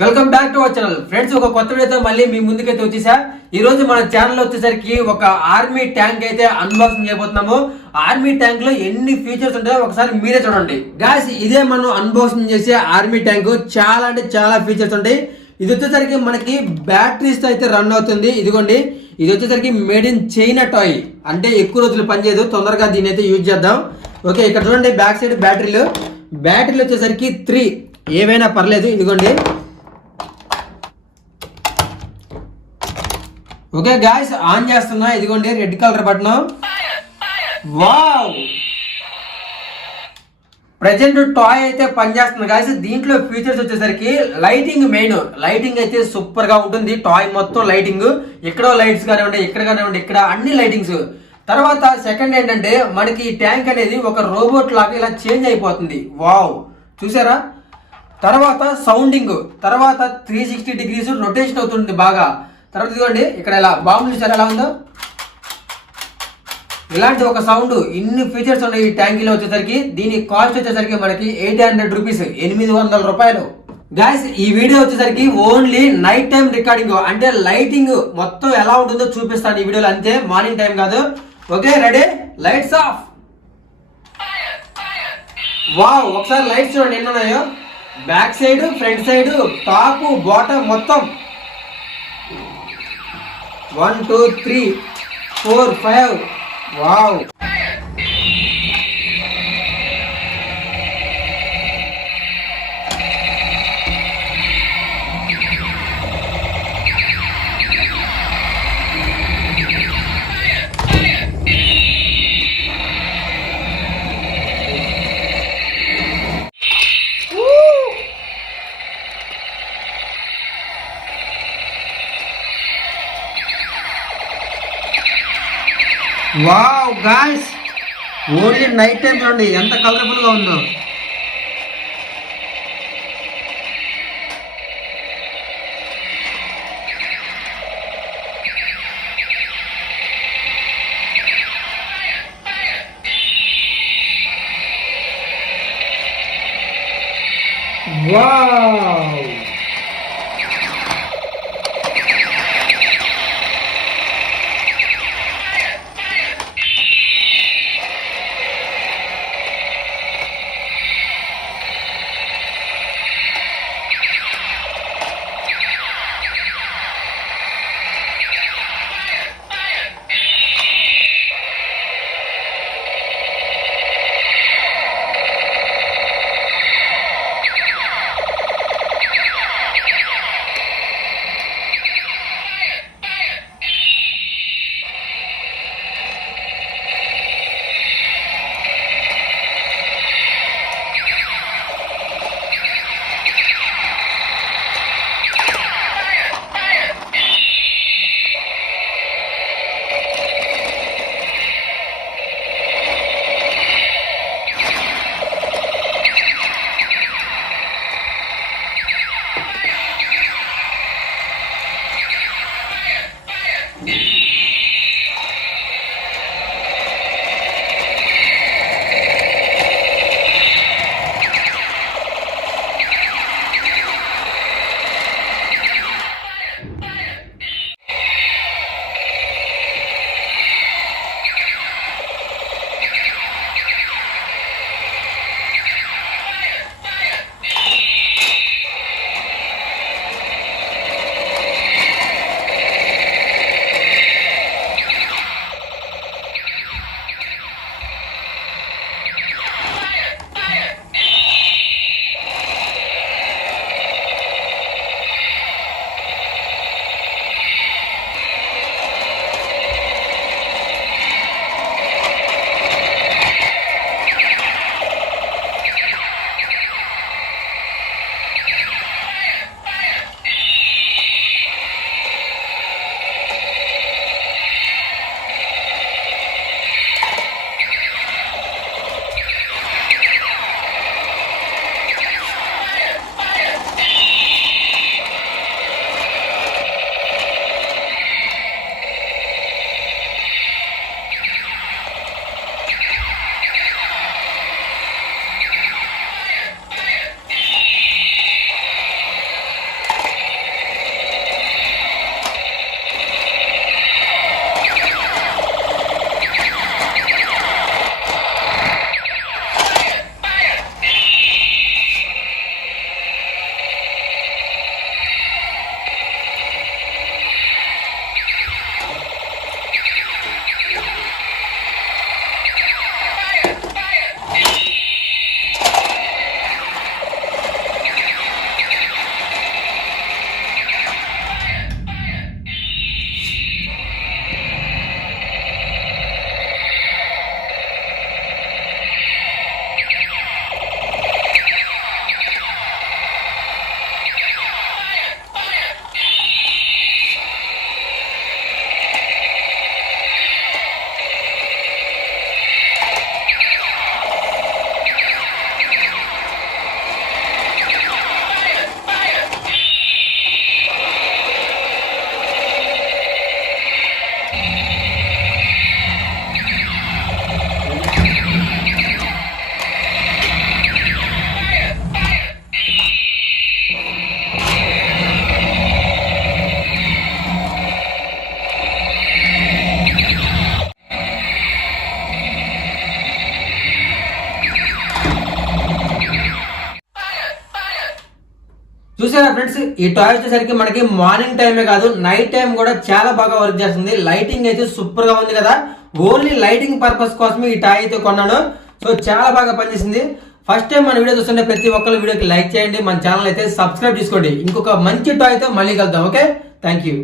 Welcome back to our channel friends. ఒక కొత్త వీడియోతో మళ్ళీ మీ ముందుకైతే వచ్చేసా. ఈ రోజు మన ఛానల్ వచ్చేసరికి ఒక ఆర్మీ ట్యాంక్ అయితే అన్బాక్సింగ్ చేయబోతున్నాము. ఆర్మీ ట్యాంక్ లో ఎన్ని ఫీచర్స్ ఉంటాయో ఒకసారి మీరే చూడండి గాయ్స్. ఇదే మనం అన్బాక్సింగ్ చేసే ఆర్మీ ట్యాంక్. చాలా అంటే చాలా ఫీచర్స్ ఉంటాయి. ఇది వచ్చేసరికి మనకి బ్యాటరీస్ తో అయితే రన్ అవుతుంది. ఇదిగోండి, ఇది వచ్చేసరికి మేడ్ ఇన్ చైనా టాయ్, అంటే ఎక్కువ రోజులు పనిచేయదు. తొందరగా దీని అయితే యూజ్ చేద్దాం. ఓకే, ఇక్కడ చూడండి బ్యాక్ సైడ్ బ్యాటరీలు వచ్చేసరికి 3 ఏవైనా పర్లేదు. ఇదిగోండి. ఓకే గాయ్స్, ఆన్ చేస్తున్నా. ఇదిగోండి red colour button. Wow, present toy అయితే పనిచేస్తుంది గాయ్స్. దీంట్లో ఫీచర్స్ వచ్చేసరికి లైటింగ్ మెయిన్. లైటింగ్ అయితే సూపర్ గా ఉంటుంది. టాయ్ మొత్తం లైటింగ్, ఇక్కడ లైట్స్ కానివ్వండి, ఇక్కడ కానివ్వండి, ఇక్కడ అన్ని లైటింగ్స్. తర్వాత సెకండ్ ఏంటంటే మనకి ఈ ట్యాంక్ అనేది ఒక రోబోట్ లాగా ఇలా చేంజ్ అయిపోతుంది. వావ్, చూసారా? తర్వాత సౌండింగ్, తర్వాత 360 డిగ్రీస్ రొటేషన్ అవుతుంది బాగా. తర్వాత ఇదిగోండి ఇక్కడ ఇలా బాంబులు చూసారా ఎలా ఉందో, ఇలాంటి ఒక సౌండ్. ఇన్ని ఫీచర్స్ ఉన్నాయి ఈ ట్యాంకీలో వచ్చేసరికి. దీని కాస్ట్ వచ్చేసరికి మనకి 800 రూపీస్, 800 రూపాయలు. గాయస్, ఈ వీడియో వచ్చేసరికి ఓన్లీ నైట్ టైం రికార్డింగ్, అంటే లైటింగ్ మొత్తం ఎలా ఉంటుందో చూపిస్తాను ఈ వీడియోలో, అంతే. మార్నింగ్ టైం కాదు. Okay, ready? Lights off. Wow, ఒకసారి లైట్స్ చూడండి ఎన్ని ఉన్నాయో. Back side, front side, top, bottom మొత్తం 1 2 3 4 5. Wow, wow guys, only night time చూడండి ఎంత కలర్ఫుల్ గా ఉందో. వావ్, చూసారా ఫ్రెండ్స్, ఈ టాయ్ వచ్చేసరికి మనకి మార్నింగ్ టైమే కాదు నైట్ టైం కూడా చాలా బాగా వర్క్ చేస్తుంది. లైటింగ్ అయితే సూపర్ గా ఉంది కదా. ఓన్లీ లైటింగ్ పర్పస్ కోసమే ఈ టాయ్ అయితే కొన్నాను. సో చాలా బాగా పనిచేసింది. ఫస్ట్ టైం మన వీడియో చూస్తుంటే ప్రతి ఒక్కరు వీడియోకి లైక్ చేయండి, మన ఛానల్ అయితే సబ్స్క్రైబ్ చేసుకోండి. ఇంకొక మంచి టాయ్ తో మళ్ళీ కలుద్దాం. Okay, thank you.